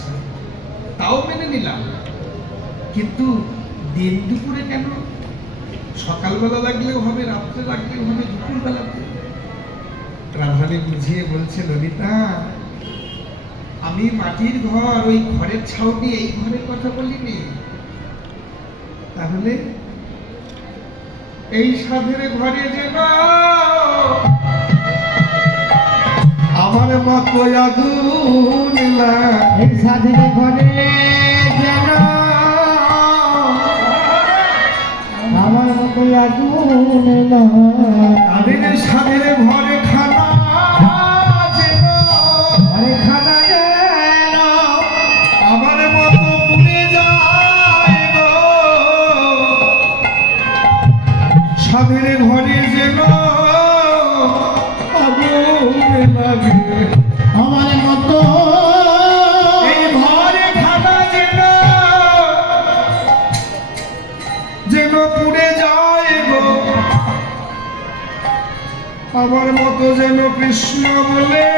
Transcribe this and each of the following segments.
আচ্ছা তাও মেনে নিলাম, কিন্তু দিন দুপুরে কেন? সকালবেলা লাগলেও হবে, রাত্রে লাগলেও হবে, দুপুর বেলাতে? রাধারানী বুঝিয়ে বলছে, ললিতা আমি মাটির ঘর, ওই ঘরের ছাউনি, এই ঘরের কথা বলিনি। তাহলে এই সাধের ঘরে যেন আমার মতো আগুন, এই সাধের ঘরে যেন আমার মতো আগুন, তাদের সাধের ঘরে খানা যেন, ঘরে খানা যেন আমার মতো পুড়ে যায় গো। সাধের ঘরে যেন আগুন লাগে, আমার মতো এই ঘরে খানা যেন যেন পুড়ে যায় গো। আমার মতো যেন কৃষ্ণ বলে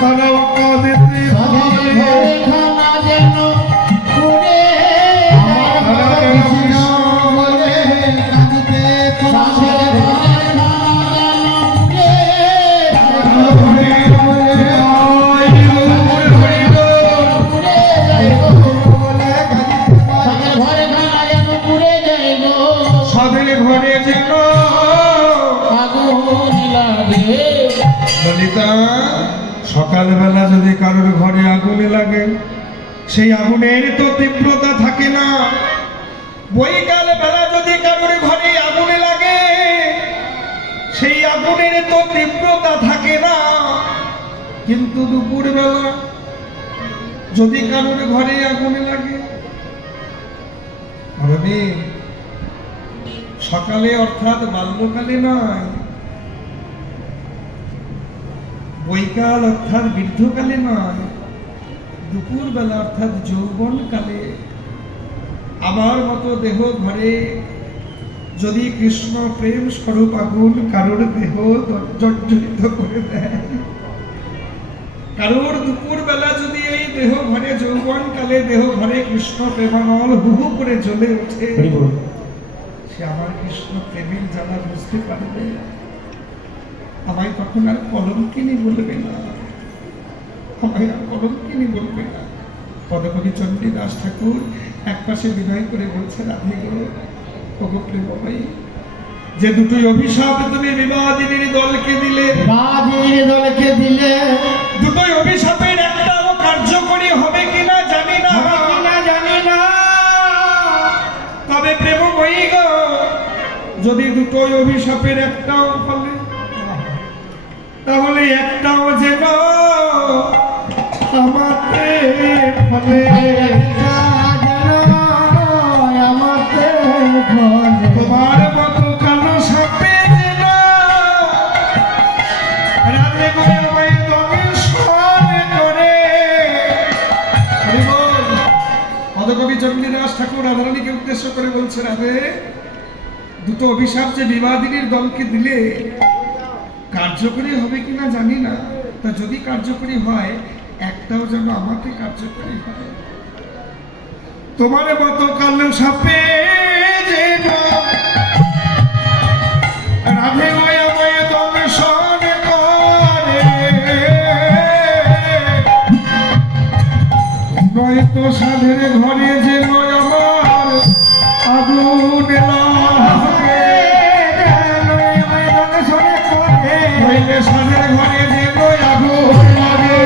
তারাও কাঁদেতে সাধের ঘরে খানা যেন পুড়ে যায়, কৃষ্ণ বলে কাঁদিতে সাধের ঘরে খানা যেন পুড়ে সাধের ঘরে যেন ললিতা, সকালবেলা যদি কারোর ঘরে আগুনে লাগে, সেই আগুনের তো তীব্রতা থাকে না। বৈকাল বেলা যদি কারোর ঘরে আগুনে লাগে, সেই আগুনের তো তীব্রতা থাকে না। কিন্তু দুপুর বেলা যদি কারোর ঘরে আগুনে লাগে, রবি সকালে অর্থাৎ বাল্যকালে নয়, বৈকাল অর্থাৎ বৃদ্ধকালে নয়, দুপুর বেলা অর্থাৎ যৌবন কালে আমার মতো দেহ ঘরে যদি কৃষ্ণ প্রেম স্বরূপ আগুন কারোর দেহ জর্জরিত করে দেয়, কারোর দুপুর বেলা যদি এই দেহ ঘরে যৌবন কালে দেহ ঘরে কৃষ্ণ প্রেমানল হু হু করে জ্বলে ওঠে, সে আমার কৃষ্ণ প্রেমের জ্বালা বুঝতে পারবে, আমায় তখন আর কলঙ্কিনী বলবে না, আমায় আর কলঙ্কিনী বলবে না। পদকবি চণ্ডীদাস ঠাকুর এক পাশে বিনয় করে বলছে, রাধে গো, ওগো প্রেমময়ী, যে দুটোই অভিশাপ তুমি বিবাদিনীর দলকে দিলে, দুটোই অভিশাপের একটাও কার্যকরী হবে কিনা জানি না, তবে প্রেমময়ী গো, যদি দুটোই অভিশাপের একটাও ফলে, তাহলে একটাও যেন আমাতে ফলে, তোমার মতো কালো সাপে যেন রাধে করে আমায় দংশন করে। পদকবি চণ্ডীদাস ঠাকুর রাধারানীকে উদ্দেশ্য করে বলছে, রাধে, দুটো অভিশাপ যে বিবাদিনীর দলকে দিলে কার্যকরী হবে কিনা জানি না, তা যদি কার্যকরী হয় একটাও যেন আমাকে কার্যকরী হয়। তোমার মতো কালো সাপে যেন রাধে আমায় দংশন করে, নয়তো সাধের ঘরে যেন আমার আগুন লাগে, নইলে সাধের ঘরে যেন আগুন লাগে।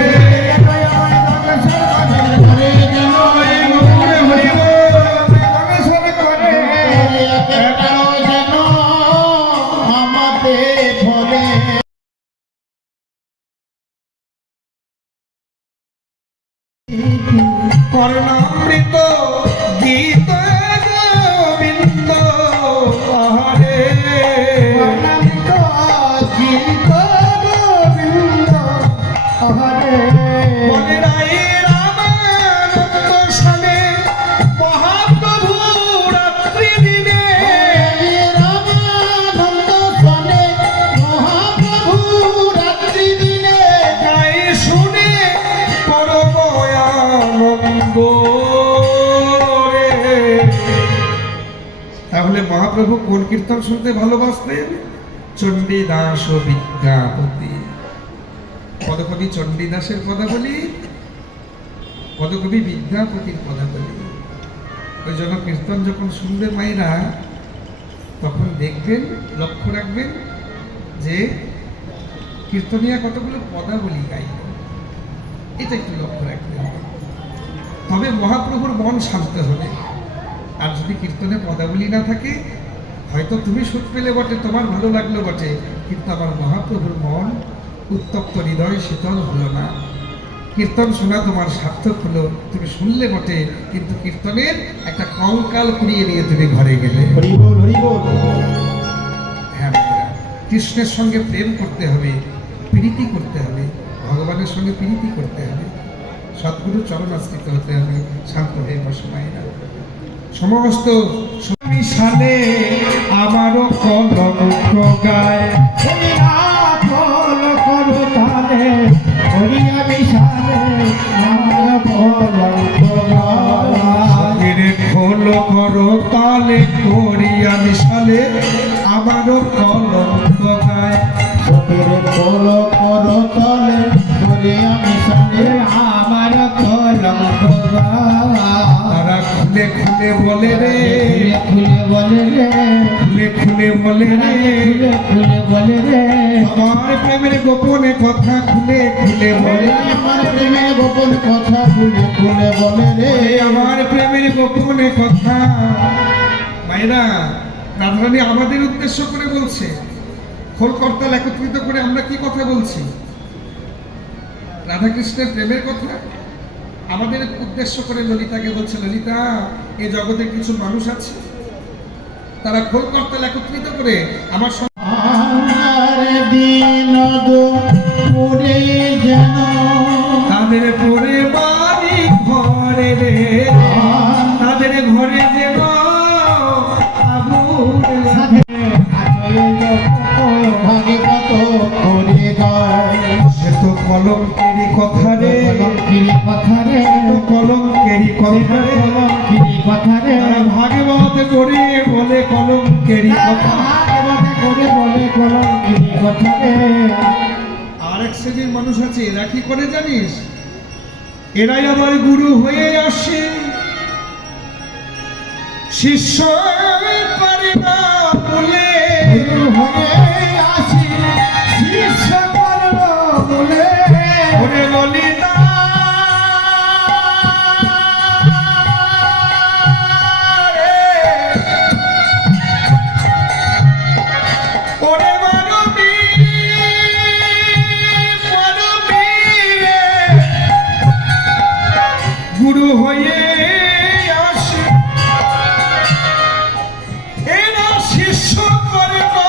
কর্ণামৃত গীত গোবিন্দ আহারে, কর্ণামৃত গীত গোবিন্দ আহারে, বলে রাই রামানন্দ স্বামী মহাপ্রভু রাত্রি দিনে, রামানন্দ স্বামী মহাপ্রভু রাত্রি দিনে, গাই শুনে পরম মহাপ্রভু কোন কীর্তন শুনতে ভালোবাসতেন? চণ্ডীদাস ও বিদ্যাপতি। পদকবি চণ্ডীদাসের পদাবলী, পদকবি বিদ্যাপতির পদাবলী। ওই জন্য কীর্তন যখন শুনবে মায়েরা, তখন দেখবেন, লক্ষ্য রাখবেন যে কীর্তনিয়া কতগুলো পদাবলী গাইল, এটা একটু লক্ষ্য রাখতে হবে। তবে মহাপ্রভুর মন শান্ত হবে। আর যদি কীর্তনে পদাবলী না থাকে, হয়তো তুমি সুখ পেলে বটে, তোমার ভালো লাগলো বটে, কিন্তু আমার মহাপ্রভুর মন উত্তপ্ত, হৃদয় শীতল হলো না। কীর্তন শোনা তোমার সার্থক হলো, তুমি শুনলে বটে, কিন্তু কীর্তনের একটা কঙ্কাল কুড়িয়ে নিয়ে তুমি ঘরে গেলে। হ্যাঁ বন্ধুরা, কৃষ্ণের সঙ্গে প্রেম করতে হবে, প্রীতি করতে হবে, ভগবানের সঙ্গে প্রীতি করতে হবে, সদ্গুরু চরণ আশ্রিত হতে হবে, শান্ত হয়ে বসে মায়েরা। সমস্ত সালে আমারও কলঙ্ক গায়, খোল করো তালে করিয়া মিশালে আমারও কলঙ্ক গায়। খোল করো তালে করিয়া মিশালে আমার কলঙ্ক গায়। তারা খুলে খুলে বলে রে, খুলে বলে রে, খুলে খুলে বলে রে, খুলে বলে রে, আমার প্রেমের গোপনে কথা খুলে খুলে বলে, আমার প্রেমের গোপন কথা খুলে খুলে বলে রে, আমার প্রেমের গোপনে কথা। মায়েরা, রাধারানী আমাদের উদ্দেশ্য করে বলছে, খোল করতাল একত্রিত করে আমরা কি কথা বলছি? রাধাকৃষ্ণের প্রেমের কথা। আমাদের উদ্দেশ্য করে ললিতাকে বলছে, ললিতা, এই জগতে কিছু মানুষ আছে, তারা খোল করতাল একত্রিত করে আমার আমার দিন দুপুরে যেন তাদের পরে বাড়ি ঘরে রে, তাদের ঘরে যেন আগুন লাগে। ভাগে কত করে গায়, সে তো কলঙ্কেরই কথা রে, কলঙ্কিনী কথা রে, কলঙ্কেরই কথা রে, কলঙ্কিনী কথা রে, ভাগবত করে বলে কলঙ্কেরই কথা। ভাগবতে করে বলে কলঙ্কিনী কথা রে। আর এক শ্রেণীর মানুষ আছে, এরা কি করে জানিস? এরাই আবার গুরু হয়ে আসে, শিষ্য পারে না বলে, গুরু হয়ে আসি শিষ্য করব বলে, ওরে ললিতা ওরে মানবী, মানবী রে, গুরু হয়ে আসে, এরা শিষ্য করে না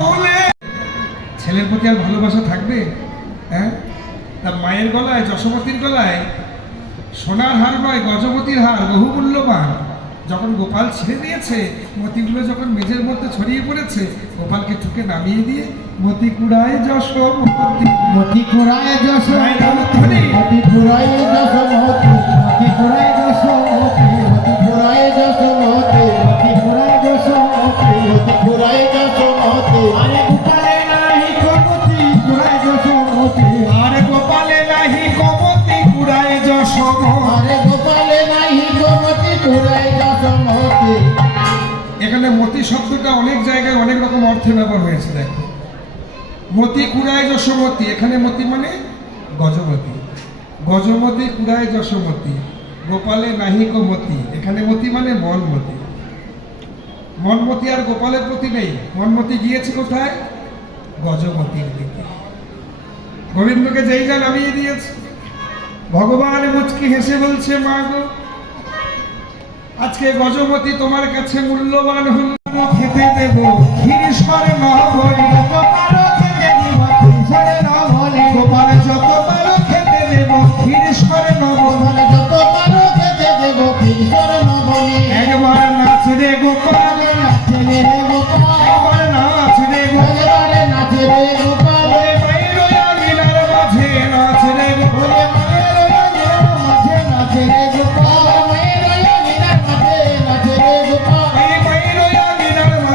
বলে। ছেলের প্রতি আর ভালোবাসা থাকবে? হ্যাঁ, তার মায়ের গলায়, যশোমতীর গলায় সোনার হার নয়, গজপতির হার, বহু মূল্যবান। যখন গোপাল ছেড়ে দিয়েছে, মতিগুলো যখন মেঝের মধ্যে ছড়িয়ে পড়েছে, গোপালকে ঠুকে নামিয়ে দিয়ে মতি কুড়ায় যশোমতী, মতি কুড়ায় যশ, মতি কুড়ায় যশ মতি, মতি কুড়ায় যশ মতি, মতি কুড়ায় যশ মতি, মতি কুড়ায় যশ মতি, মতি কুড়ায় যশ মতি। আরে গোপালে নাহি কমতি কুড়ায় যশ মতি, আরে গোপালে নাহি কমতি কুড়ায় যশোমতী। আরে গোপালে নাহি কমতি কুড়ায় যশ মতি। এখানে মতি শব্দটা অনেক জায়গায় অনেক রকম অর্থে ব্যবহার হয়েছে। দেখো, মতি কুড়ায় যশোমতী, এখানে মতি মানে গজমতী, গজমতী কুড়ায় যশোমতী। গোপালে নাহিক মতি, এখানে মতি মানে মনমতি। মনমতি আর গোপালের প্রতি নেই, মনমতি গিয়েছে কোথায়? গজমতির দিকে। গোবিন্দকে যেই যা নামিয়ে দিয়েছে, ভগবান মুচকি হেসে বলছে, মা গো, আজকে গজমতী তোমার কাছে মূল্যবান হল, খেতে দেব ক্ষীরেশ্বর নহবরে, গোপাল যত পারো খেতে দেব ক্ষীরেশ্বর নহবরে, একবার নাচ রে গোপাল, একবার নাচ রে গোপাল, মায়ের আঙিনার মাঝে নাচ রে গোপাল, মায়ের আঙিনার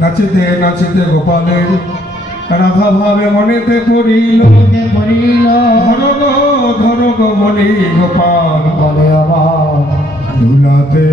নাচিতে নাচিতে গোপালের রাধা ভাবে মনেতে পড়িল ধর গো বলি গোপাল বলে আমার দুলাতে